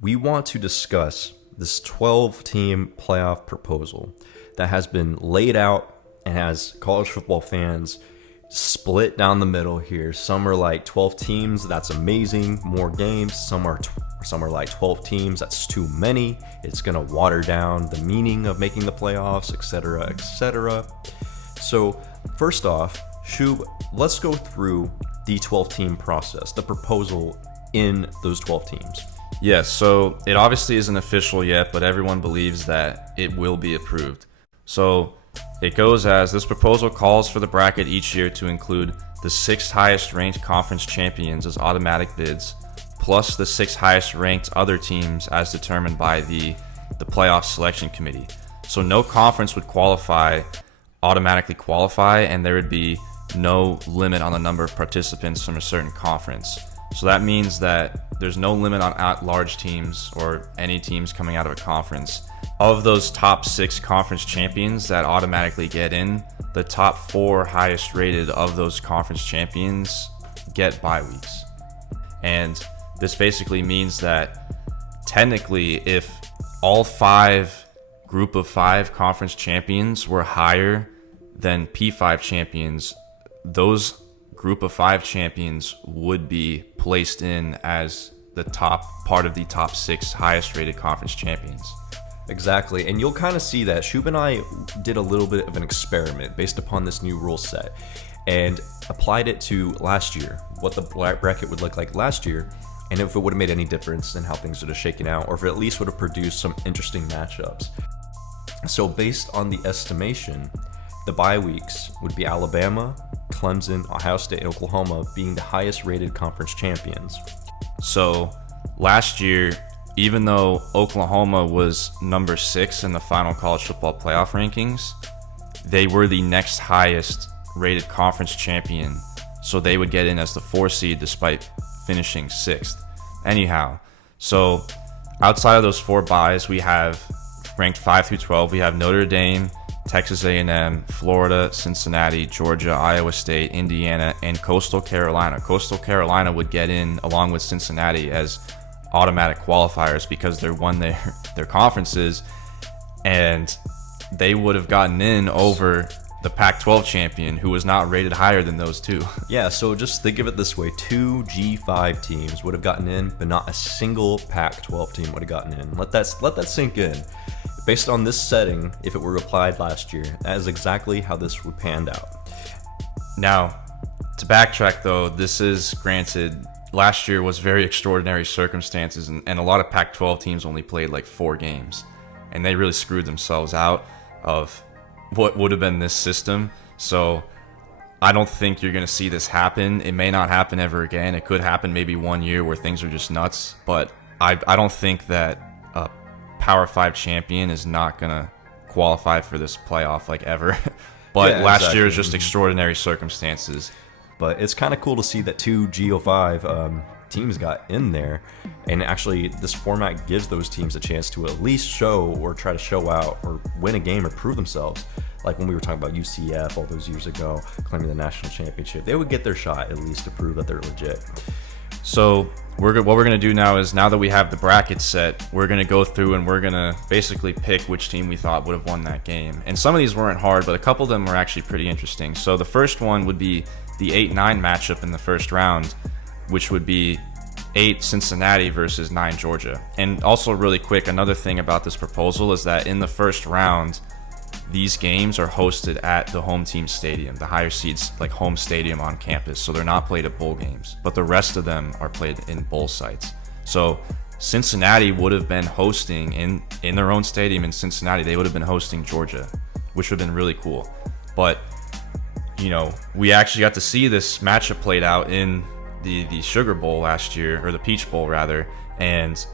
we want to discuss this 12-team playoff proposal that has been laid out and has college football fans split down the middle here. Some are like 12 teams, that's amazing, more games. Some are like 12 teams, that's too many. It's going to water down the meaning of making the playoffs, etc., etc. So first off, Shoob, let's go through the 12-team process, the proposal in those 12 teams. Yes, so it obviously isn't official yet, but everyone believes that it will be approved. So it goes as this proposal calls for the bracket each year to include the 6 highest ranked conference champions as automatic bids, plus the 6 highest ranked other teams as determined by the playoff selection committee. So no conference would automatically qualify, and there would be no limit on the number of participants from a certain conference. So that means that there's no limit on at-large teams or any teams coming out of a conference. Of those top 6 conference champions that automatically get in, the top 4 highest rated of those conference champions get bye weeks. And this basically means that technically if all 5 group of 5 conference champions were higher than P5 champions, those group of 5 champions would be placed in as the top part of the top 6 highest rated conference champions. Exactly, and you'll kind of see that. Shoob and I did a little bit of an experiment based upon this new rule set and applied it to last year, what the bracket would look like last year, and if it would have made any difference in how things would have shaken out, or if it at least would have produced some interesting matchups. So based on the estimation, the bye weeks would be Alabama, Clemson, Ohio State, and Oklahoma being the highest rated conference champions. So last year, even though Oklahoma was number 6 in the final college football playoff rankings, they were the next highest rated conference champion. So they would get in as the 4 seed despite finishing 6th. Anyhow, so outside of those 4 byes, we have ranked 5 through 12. We have Notre Dame, Texas A&M, Florida, Cincinnati, Georgia, Iowa State, Indiana, and Coastal Carolina. Coastal Carolina would get in along with Cincinnati as automatic qualifiers because they won their conferences, and they would have gotten in over the Pac-12 champion, who was not rated higher than those 2. Yeah, so just think of it this way. 2 G5 teams would have gotten in, but not a single Pac-12 team would have gotten in. Let that sink in. Based on this setting, if it were applied last year, that is exactly how this would pan out. Now, to backtrack though, this is granted, last year was very extraordinary circumstances, and a lot of Pac-12 teams only played like 4 games, and they really screwed themselves out of what would have been this system. So I don't think you're going to see this happen. It may not happen ever again. It could happen maybe one year where things are just nuts, but I don't think that a Power 5 champion is not going to qualify for this playoff like ever. But Yeah, last exactly. year was just extraordinary circumstances. But it's kind of cool to see that 2 Go5 teams got in there, and actually this format gives those teams a chance to at least show or try to show out or win a game or prove themselves. Like when we were talking about UCF all those years ago, claiming the national championship, they would get their shot at least to prove that they're legit. So what we're going to do now is, now that we have the bracket set, we're going to go through and we're going to basically pick which team we thought would have won that game. And some of these weren't hard, but a couple of them were actually pretty interesting. So the first one would be the 8-9 matchup in the first round, which would be 8 Cincinnati versus 9 Georgia. And also really quick, another thing about this proposal is that in the first round, these games are hosted at the home team stadium, the higher seeds, like home stadium on campus. So they're not played at bowl games, but the rest of them are played in bowl sites. So Cincinnati would have been hosting in their own stadium in Cincinnati. They would have been hosting Georgia, which would have been really cool. But, you know, we actually got to see this matchup played out in the Sugar Bowl last year, or the Peach Bowl rather, and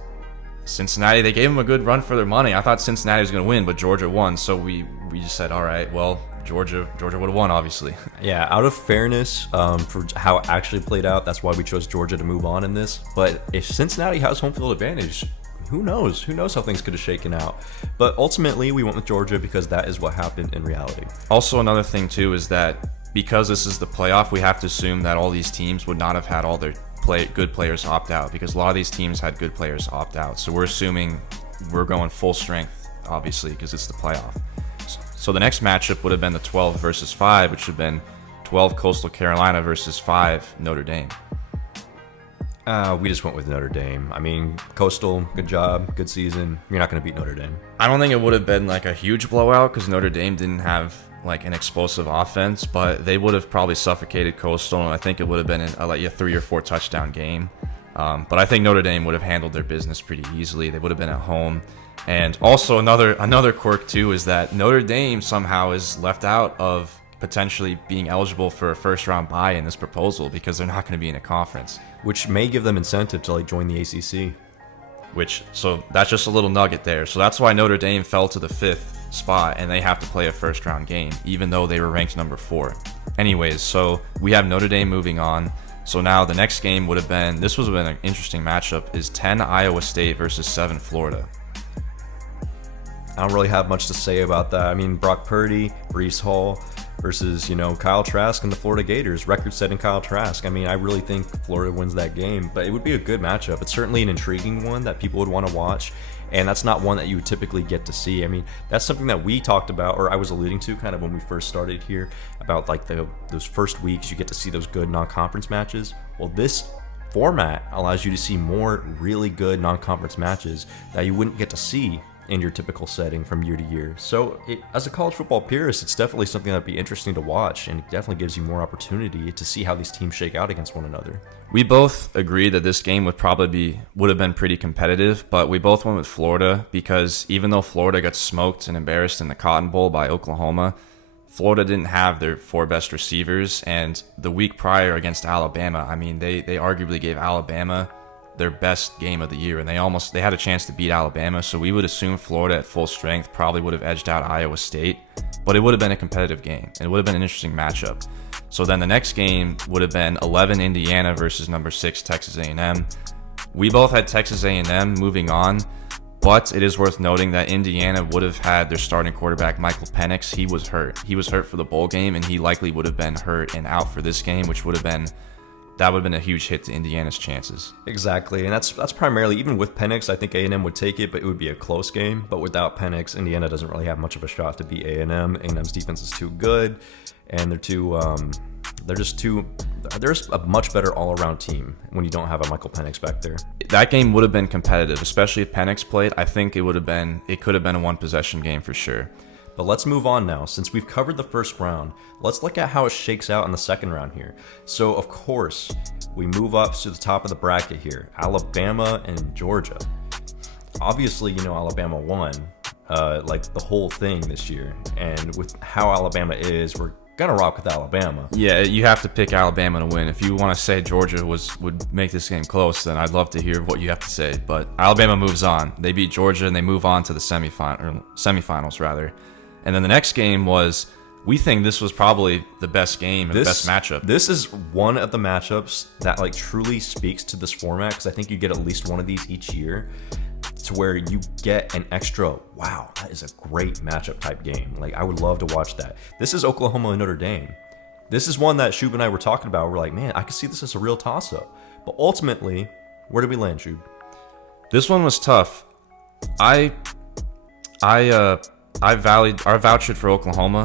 Cincinnati, they gave them a good run for their money. I thought Cincinnati was going to win, but Georgia won, so we just said, all right, well, Georgia would have won, obviously. Yeah, out of fairness for how it actually played out, that's why we chose Georgia to move on in this. But if Cincinnati has home field advantage, who knows? Who knows how things could have shaken out? But ultimately, we went with Georgia because that is what happened in reality. Also, another thing, too, is that because this is the playoff, we have to assume that all these teams would not have had all their good players opt out, because a lot of these teams had good players opt out. So we're assuming we're going full strength, obviously, because it's the playoff. So the next matchup would have been the 12 versus 5, which would have been 12 Coastal Carolina versus 5 Notre Dame. We just went with Notre Dame. I mean, Coastal, good job, good season. You're not going to beat Notre Dame. I don't think it would have been like a huge blowout, because Notre Dame didn't have like an explosive offense, but they would have probably suffocated Coastal, and I think it would have been a 3 or 4 touchdown game. But I think Notre Dame would have handled their business pretty easily. They would have been at home. And also another quirk too is that Notre Dame somehow is left out of potentially being eligible for a first round bye in this proposal, because they're not going to be in a conference, which may give them incentive to like join the ACC. So that's just a little nugget there. So that's why Notre Dame fell to the 5th spot, and they have to play a first round game, even though they were ranked number 4. Anyways, so we have Notre Dame moving on. So now the next game would have been, this would have been an interesting matchup, is 10 Iowa State versus 7 Florida. I don't really have much to say about that. I mean, Brock Purdy, Breece Hall versus, Kyle Trask and the Florida Gators, record-setting Kyle Trask. I mean, I really think Florida wins that game, but it would be a good matchup. It's certainly an intriguing one that people would want to watch, and that's not one that you would typically get to see. I mean, that's something that we talked about, or I was alluding to kind of when we first started here, about like those first weeks you get to see those good non-conference matches. Well, this format allows you to see more really good non-conference matches that you wouldn't get to see in your typical setting from year to year. So as a college football purist, it's definitely something that'd be interesting to watch, and it definitely gives you more opportunity to see how these teams shake out against one another. We both agree that this game would have been pretty competitive, but we both went with Florida, because even though Florida got smoked and embarrassed in the Cotton Bowl by Oklahoma, Florida didn't have their 4 best receivers, and the week prior against Alabama, I mean, they arguably gave Alabama their best game of the year, and they had a chance to beat Alabama. So we would assume Florida at full strength probably would have edged out Iowa State, but it would have been a competitive game, and it would have been an interesting matchup. So then the next game would have been 11 Indiana versus number 6 Texas A&M. We both had Texas A&M moving on, but it is worth noting that Indiana would have had their starting quarterback Michael Penix. He was hurt for the bowl game, and he likely would have been hurt and out for this game, which would have been a huge hit to Indiana's chances. Exactly, and that's primarily, even with Penix, I think A&M would take it, but it would be a close game. But without Penix, Indiana doesn't really have much of a shot to beat A&M. A&M's defense is too good, and they're just a much better all-around team when you don't have a Michael Penix back there. That game would have been competitive, especially if Penix played. I think it could have been a one-possession game for sure. But let's move on now. Since we've covered the first round, let's look at how it shakes out in the second round here. So, of course, we move up to the top of the bracket here. Alabama and Georgia. Obviously, Alabama won like the whole thing this year. And with how Alabama is, we're going to rock with Alabama. Yeah, you have to pick Alabama to win. If you want to say Georgia would make this game close, then I'd love to hear what you have to say. But Alabama moves on. They beat Georgia, and they move on to the semifinals rather. And then the next game was, we think this was probably the best game and the best matchup. This is one of the matchups that like truly speaks to this format, because I think you get at least one of these each year, to where you get an extra, wow, that is a great matchup type game. Like, I would love to watch that. This is Oklahoma and Notre Dame. This is one that Shoob and I were talking about. We're like, man, I could see this as a real toss-up. But ultimately, where did we land, Shoob? This one was tough. I vouched for Oklahoma,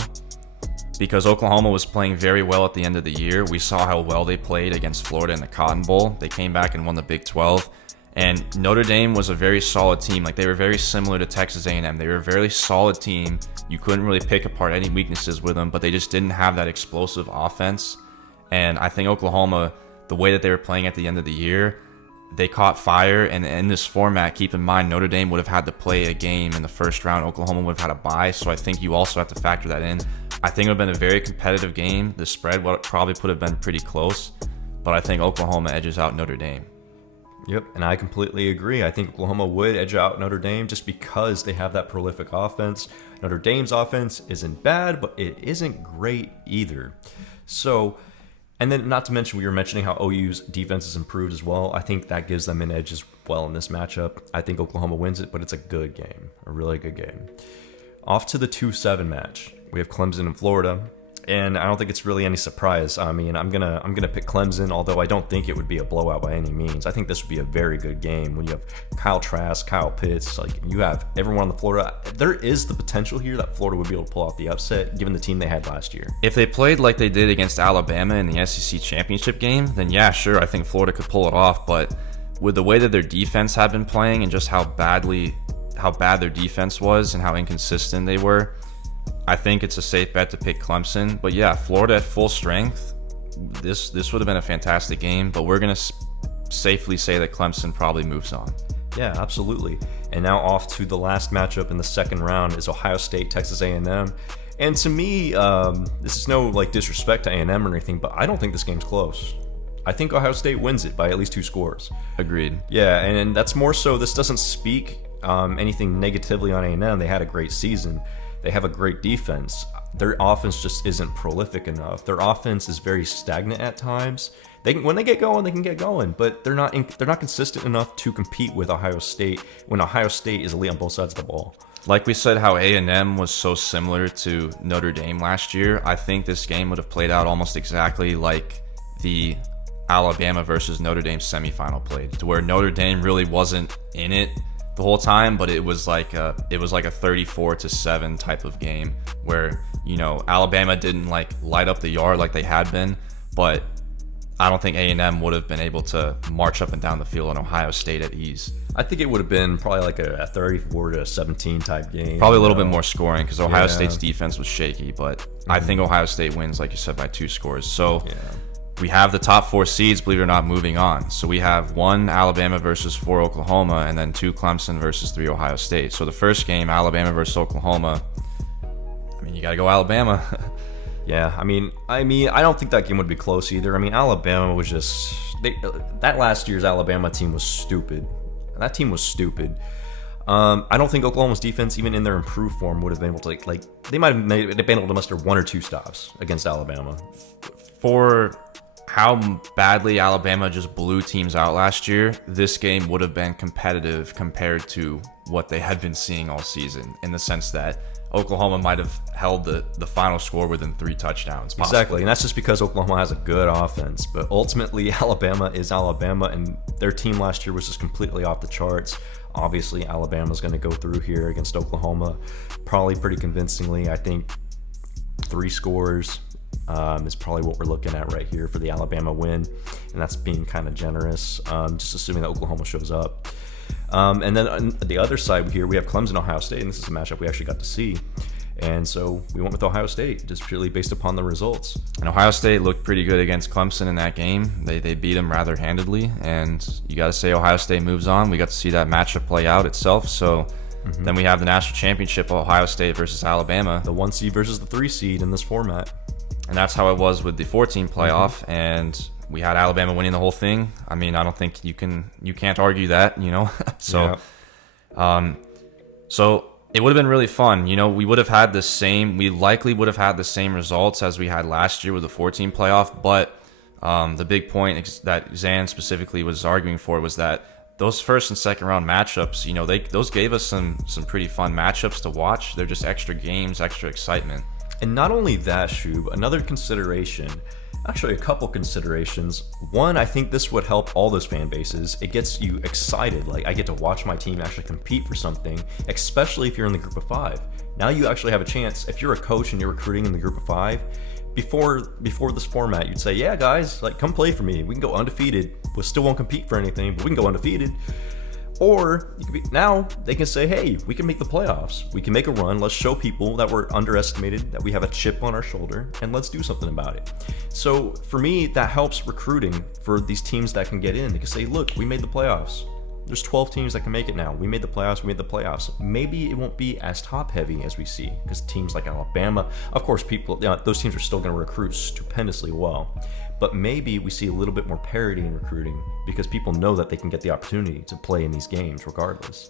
because Oklahoma was playing very well at the end of the year. We saw how well they played against Florida in the Cotton Bowl. They came back and won the Big 12. And Notre Dame was a very solid team. Like, they were very similar to Texas A&M. They were a very solid team. You couldn't really pick apart any weaknesses with them, but they just didn't have that explosive offense. And I think Oklahoma, the way that they were playing at the end of the year, they caught fire. And in this format, keep in mind, Notre Dame would have had to play a game in the first round. Oklahoma would have had a bye. So I think you also have to factor that in. I think it would have been a very competitive game. The spread probably could have been pretty close, but I think Oklahoma edges out Notre Dame. Yep, and I completely agree. I think Oklahoma would edge out Notre Dame just because they have that prolific offense. Notre Dame's offense isn't bad, but it isn't great either. So, and then not to mention, we were mentioning how OU's defense has improved as well. I think that gives them an edge as well in this matchup. I think Oklahoma wins it, but it's a good game, a really good game. Off to the 2-7 match. We have Clemson and Florida. And I don't think it's really any surprise. I mean, I'm gonna pick Clemson, although I don't think it would be a blowout by any means. I think this would be a very good game when you have Kyle Trask, Kyle Pitts, like you have everyone on the Florida. There is the potential here that Florida would be able to pull off the upset, given the team they had last year. If they played like they did against Alabama in the SEC championship game, then yeah, sure, I think Florida could pull it off. But with the way that their defense had been playing and just how bad their defense was and how inconsistent they were, I think it's a safe bet to pick Clemson. But yeah, Florida at full strength, this would have been a fantastic game, but we're going to safely say that Clemson probably moves on. Yeah, absolutely. And now off to the last matchup in the second round is Ohio State, Texas A&M. And to me, this is no like disrespect to A&M or anything, but I don't think this game's close. I think Ohio State wins it by at least 2 scores. Agreed. Yeah, and that's more so, this doesn't speak anything negatively on A&M. They had a great season. They have a great defense. Their offense just isn't prolific enough. Their offense is very stagnant at times. When they get going, they can get going, but they're not consistent enough to compete with Ohio State when Ohio State is elite on both sides of the ball. Like we said, how A&M was so similar to Notre Dame last year, I think this game would have played out almost exactly like the Alabama versus Notre Dame semifinal played, to where Notre Dame really wasn't in it the whole time, but it was like a 34-7 type of game where, you know, Alabama didn't like light up the yard like they had been, but I don't think A&M would have been able to march up and down the field on Ohio State at ease. I think it would have been probably like a 34-17 type game. Probably a little bit more scoring because Ohio Yeah. State's defense was shaky, but I think Ohio State wins, like you said, by 2 scores. So we have the top 4 seeds, believe it or not, moving on. So we have 1 Alabama versus 4 Oklahoma, and then 2 Clemson versus 3 Ohio State. So the first game, Alabama versus Oklahoma, I mean, you got to go Alabama. Yeah, I mean, I don't think that game would be close either. I mean, Alabama was just that last year's Alabama team was stupid. That team was stupid. I don't think Oklahoma's defense, even in their improved form, would have been able to like they might have been able to muster 1 or 2 stops against Alabama. For how badly Alabama just blew teams out last year, this game would have been competitive compared to what they had been seeing all season, in the sense that Oklahoma might have held the final score within 3 touchdowns. Possibly. Exactly, and that's just because Oklahoma has a good offense. But ultimately, Alabama is Alabama, and their team last year was just completely off the charts. Obviously, Alabama's going to go through here against Oklahoma, probably pretty convincingly. I think 3 scores is probably what we're looking at right here for the Alabama win, and that's being kind of generous, just assuming that Oklahoma shows up. And then on the other side here, we have Clemson, Ohio State, and this is a matchup we actually got to see. And so we went with Ohio State, just purely based upon the results. And Ohio State looked pretty good against Clemson in that game. They beat them rather handedly, and you got to say Ohio State moves on. We got to see that matchup play out itself. So then we have the national championship, Ohio State versus Alabama. The 1 seed versus the 3 seed in this format. And that's how it was with the 14 playoff, and we had Alabama winning the whole thing. I mean, I don't think you can't argue that, you know. So, so it would have been really fun. You know, we likely would have had the same results as we had last year with the 14 playoff. But the big point that Xan specifically was arguing for was that those first and second round matchups, you know, those gave us some pretty fun matchups to watch. They're just extra games, extra excitement. And not only that, Shoob, another consideration, actually a couple considerations. One, I think this would help all those fan bases. It gets you excited. Like, I get to watch my team actually compete for something, especially if you're in the group of 5. Now you actually have a chance. If you're a coach and you're recruiting in the group of 5, before this format, you'd say, yeah, guys, like, come play for me. We can go undefeated. We still won't compete for anything, but we can go undefeated. Or now they can say, hey, we can make the playoffs. We can make a run. Let's show people that we're underestimated, that we have a chip on our shoulder, and let's do something about it. So for me, that helps recruiting for these teams that can get in. They can say, look, we made the playoffs. There's 12 teams that can make it now. We made the playoffs. Maybe it won't be as top heavy as we see, because teams like Alabama, of course, those teams are still going to recruit stupendously well. But maybe we see a little bit more parity in recruiting because people know that they can get the opportunity to play in these games regardless.